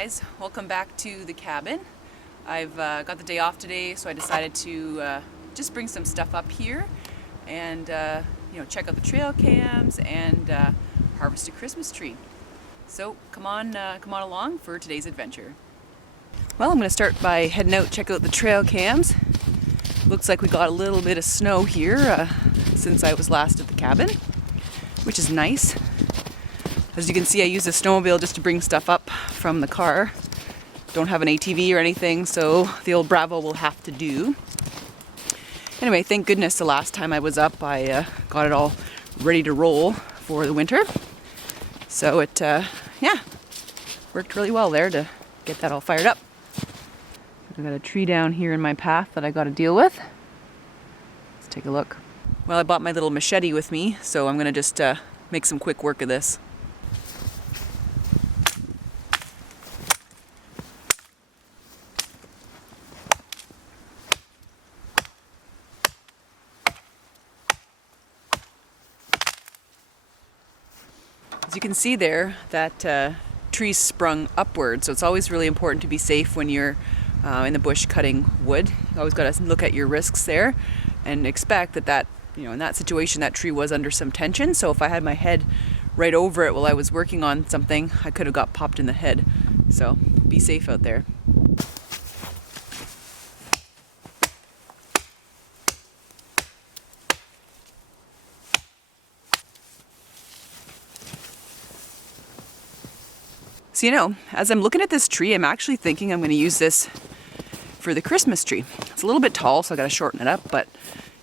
guys, welcome back to the cabin. I've got the day off today, so I decided to just bring some stuff up here and check out the trail cams and harvest a Christmas tree. So come on along for today's adventure. Well, I'm going to start by heading out, check out the trail cams. Looks like we got a little bit of snow here since I was last at the cabin, which is nice. As you can see, I use a snowmobile just to bring stuff up from the car. Don't have an ATV or anything, so the old Bravo will have to do. Anyway, thank goodness the last time I was up, I got it all ready to roll for the winter. So it, worked really well there to get that all fired up. I've got a tree down here in my path that I got to deal with. Let's take a look. Well, I bought my little machete with me, so I'm going to just make some quick work of this. As you can see there, that tree sprung upward, so it's always really important to be safe when you're in the bush cutting wood. You always got to look at your risks there and expect that in that situation that tree was under some tension. So if I had my head right over it while I was working on something, I could have got popped in the head. So be safe out there. So as I'm looking at this tree, I'm actually thinking I'm going to use this for the Christmas tree. It's a little bit tall, so I got to shorten it up, but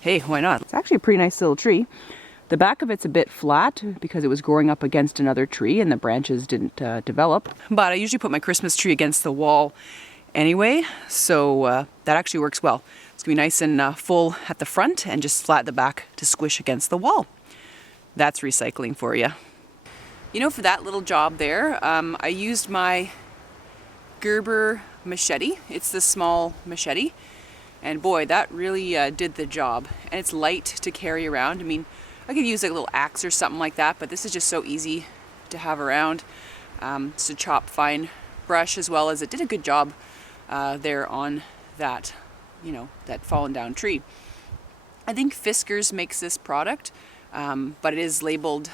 hey, why not? It's actually a pretty nice little tree. The back of it's a bit flat because it was growing up against another tree and the branches didn't develop. But I usually put my Christmas tree against the wall anyway, so that actually works well. It's going to be nice and full at the front and just flat at the back to squish against the wall. That's recycling for you. For that little job there, I used my Gerber machete. It's the small machete. And boy, that really did the job. And it's light to carry around. I mean, I could use like a little axe or something like that, but this is just so easy to have around. It's a chop fine brush, as well as it did a good job there on that, that fallen down tree. I think Fiskars makes this product, but it is labeled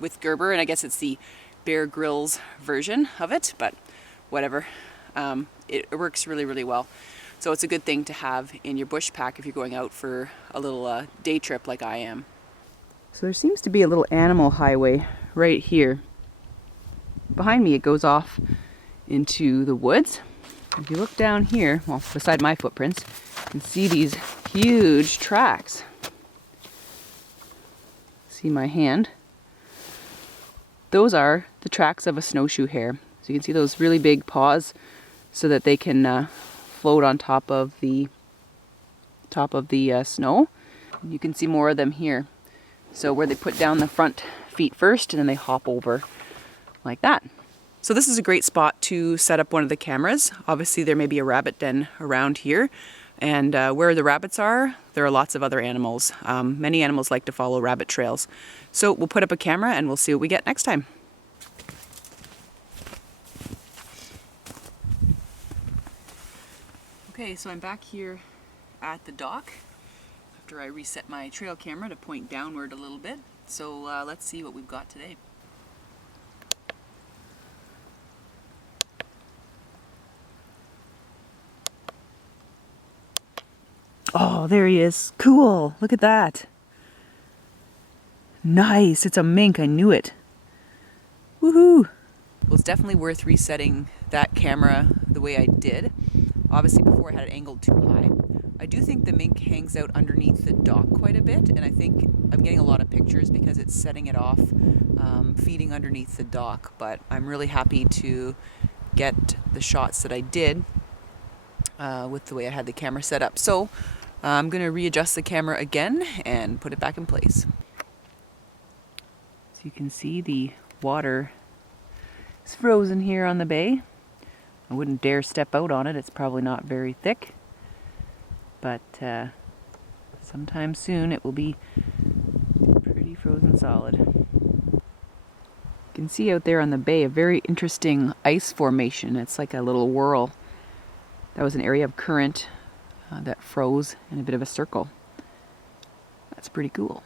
with Gerber, and I guess it's the Bear Grylls version of it, but whatever. It works really, really well. So it's a good thing to have in your bush pack if you're going out for a little day trip like I am. So there seems to be a little animal highway right here. Behind me it goes off into the woods. If you look down here, well, beside my footprints, you can see these huge tracks. See my hand? Those are the tracks of a snowshoe hare. So you can see those really big paws so that they can float on top of the snow. You can see more of them here. So where they put down the front feet first and then they hop over like that. So this is a great spot to set up one of the cameras. Obviously there may be a rabbit den around here, and where the rabbits are, there are lots of other animals. Many animals like to follow rabbit trails. So we'll put up a camera and we'll see what we get next time. Okay, so I'm back here at the dock after I reset my trail camera to point downward a little bit. So let's see what we've got today. Oh, there he is. Cool. Look at that. Nice. It's a mink. I knew it. Woohoo. Well, it's definitely worth resetting that camera the way I did. Obviously before I had it angled too high. I do think the mink hangs out underneath the dock quite a bit, and I think I'm getting a lot of pictures because it's setting it off, feeding underneath the dock. But I'm really happy to get the shots that I did with the way I had the camera set up. So I'm going to readjust the camera again and put it back in place. So you can see the water is frozen here on the bay. I wouldn't dare step out on it. It's probably not very thick, but sometime soon it will be pretty frozen solid. can see out there on the bay a very interesting ice formation. It's like a little whirl. That was an area of current that froze in a bit of a circle. That's pretty cool.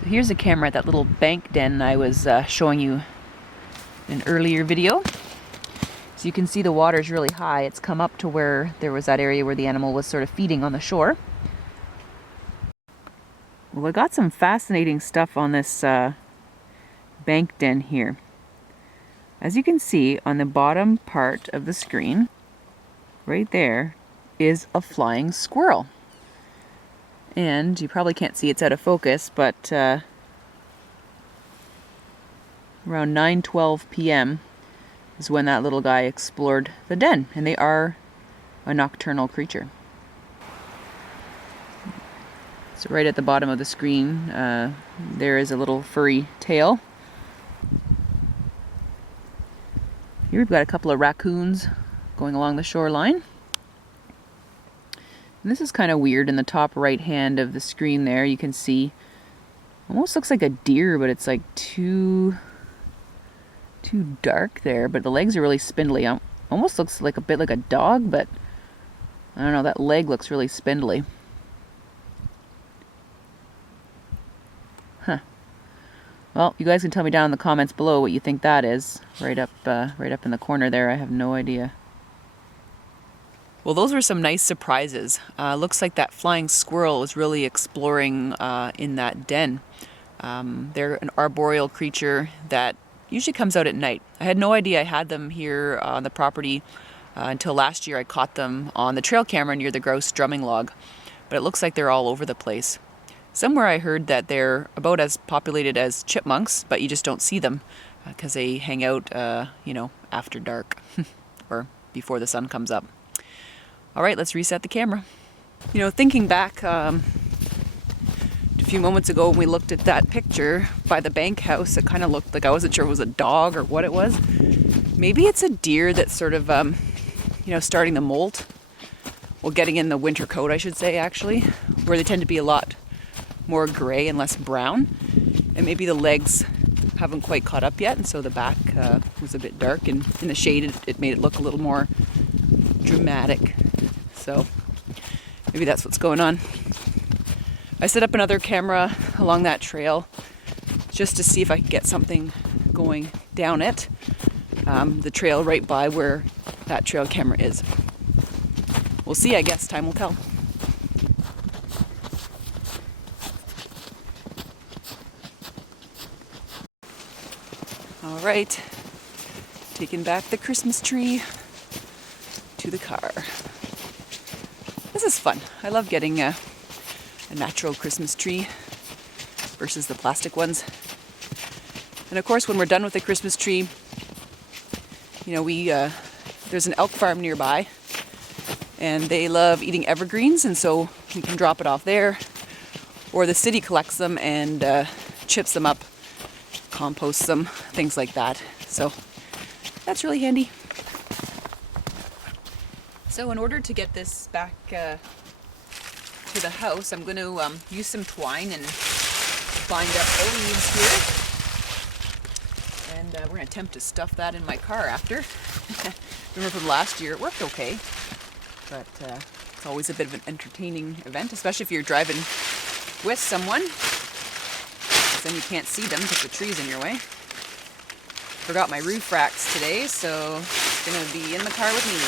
So here's a camera at that little bank den I was showing you in an earlier video. So you can see the water's really high. It's come up to where there was that area where the animal was sort of feeding on the shore. Well, I got some fascinating stuff on this bank den here. As you can see on the bottom part of the screen, right there, is a flying squirrel. And you probably can't see, it's out of focus, but around 9:12 p.m. is when that little guy explored the den, and they are a nocturnal creature. So right at the bottom of the screen, there is a little furry tail. Here we've got a couple of raccoons going along the shoreline. And this is kind of weird. In the top right hand of the screen there, you can see almost looks like a deer, but it's like too dark there. But the legs are really spindly. Almost looks like a bit like a dog, but I don't know, that leg looks really spindly. Huh. Well, you guys can tell me down in the comments below what you think that is. Right up in the corner there. I have no idea. Well, those were some nice surprises. Looks like that flying squirrel is really exploring in that den. They're an arboreal creature that usually comes out at night. I had no idea I had them here on the property until last year. I caught them on the trail camera near the grouse drumming log. But it looks like they're all over the place. Somewhere I heard that they're about as populated as chipmunks, but you just don't see them because they hang out, after dark or before the sun comes up. All right, let's reset the camera. Thinking back a few moments ago when we looked at that picture by the bank house, it kind of looked like I wasn't sure if it was a dog or what it was. Maybe it's a deer that's sort of, starting to molt. Well, getting in the winter coat, I should say, actually, where they tend to be a lot more gray and less brown. And maybe the legs haven't quite caught up yet, and so the back was a bit dark, and in the shade it made it look a little more dramatic. So maybe that's what's going on. I set up another camera along that trail just to see if I could get something going down it. The trail right by where that trail camera is. We'll see, I guess. Time will tell. All right, taking back the Christmas tree to the car. This is fun. I love getting a natural Christmas tree versus the plastic ones. And of course, when we're done with the Christmas tree, there's an elk farm nearby, and they love eating evergreens, and so we can drop it off there, or the city collects them and chips them up, composts them, things like that. So that's really handy. So in order to get this back to the house, I'm going to use some twine and bind up the leaves here. And we're going to attempt to stuff that in my car after. Remember from last year, it worked okay. But it's always a bit of an entertaining event, especially if you're driving with someone. Then you can't see them because the tree's in your way. Forgot my roof racks today, so it's going to be in the car with me.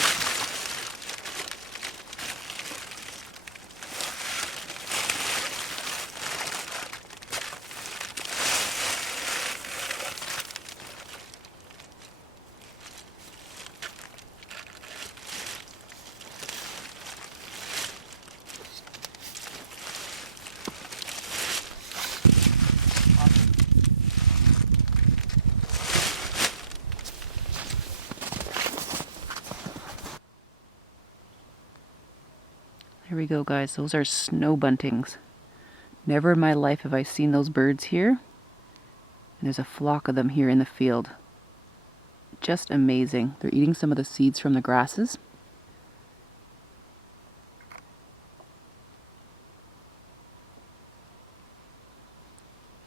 Here we go, guys. Those are snow buntings. Never in my life have I seen those birds here. And there's a flock of them here in the field. Just amazing. They're eating some of the seeds from the grasses.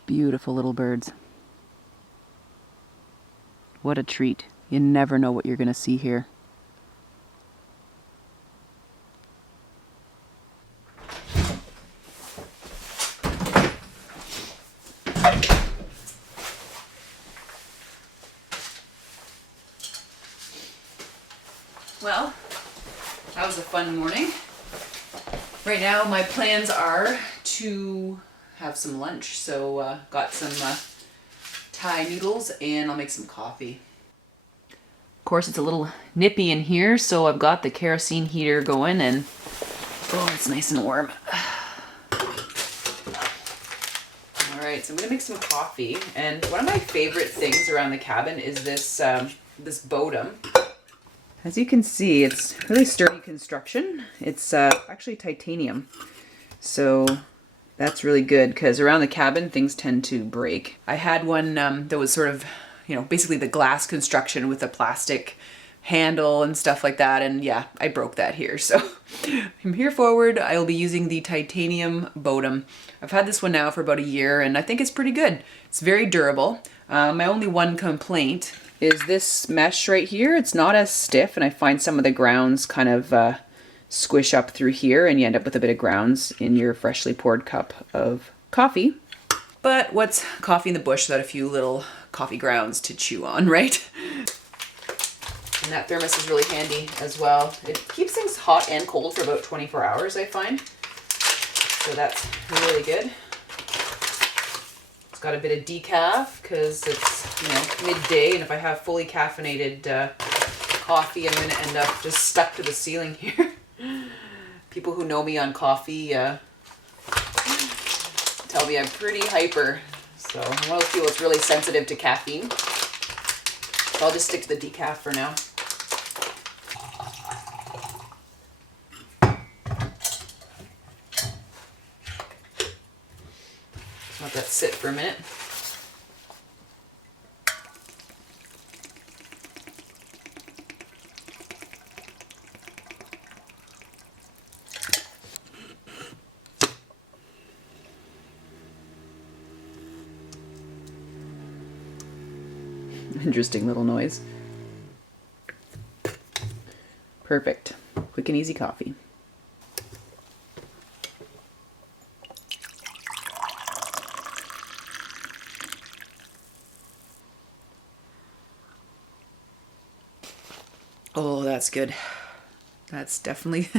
Beautiful little birds. What a treat. You never know what you're gonna see here. Well, that was a fun morning. Right now my plans are to have some lunch. So got some Thai noodles and I'll make some coffee. Of course it's a little nippy in here, so I've got the kerosene heater going and oh, it's nice and warm. Alright, so I'm gonna make some coffee, and one of my favorite things around the cabin is this this bodum. As you can see, it's really sturdy construction. It's actually titanium, so that's really good because around the cabin things tend to break. I had one that was sort of, you know, basically the glass construction with a plastic handle and stuff like that, and yeah, I broke that here. So from here forward I will be using the titanium bodum. I've had this one now for about a year and I think it's pretty good. It's very durable. My only one complaint is this mesh right here. It's not as stiff, and I find some of the grounds kind of squish up through here and you end up with a bit of grounds in your freshly poured cup of coffee. But what's coffee in the bush without a few little coffee grounds to chew on, right? And that thermos is really handy as well. It keeps things hot and cold for about 24 hours, I find. So that's really good. It's got a bit of decaf because it's, you know, midday, and if I have fully caffeinated coffee, I'm going to end up just stuck to the ceiling here. People who know me on coffee tell me I'm pretty hyper. So I'm one of those people that's really sensitive to caffeine. So I'll just stick to the decaf for now. Let that sit for a minute. Interesting little noise. Perfect. Quick and easy coffee. Oh, that's good. That's definitely,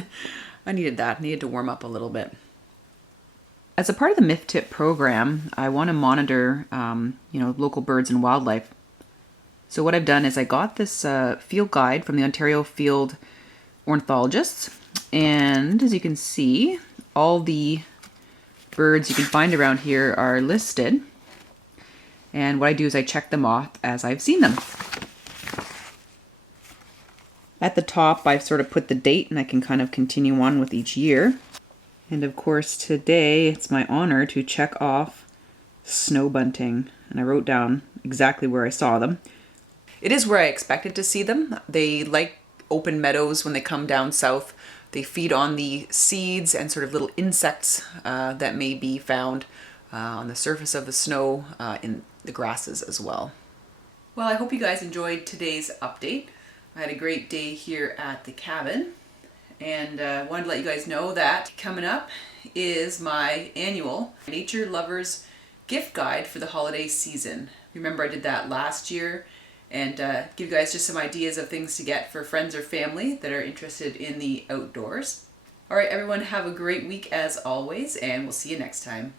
I needed that. I needed to warm up a little bit. As a part of the MIF Tip program, I want to monitor, you know, local birds and wildlife. So what I've done is I got this field guide from the Ontario Field Ornithologists, and as you can see, all the birds you can find around here are listed. And what I do is I check them off as I've seen them. At the top, I've sort of put the date, and I can kind of continue on with each year. And of course, today it's my honor to check off snow bunting. And I wrote down exactly where I saw them. It is where I expected to see them. They like open meadows when they come down south. They feed on the seeds and sort of little insects that may be found on the surface of the snow, in the grasses as well. Well, I hope you guys enjoyed today's update. I had a great day here at the cabin, and wanted to let you guys know that coming up is my annual Nature Lovers gift guide for the holiday season. Remember, I did that last year, and give you guys just some ideas of things to get for friends or family that are interested in the outdoors. All right, everyone, have a great week as always, and we'll see you next time.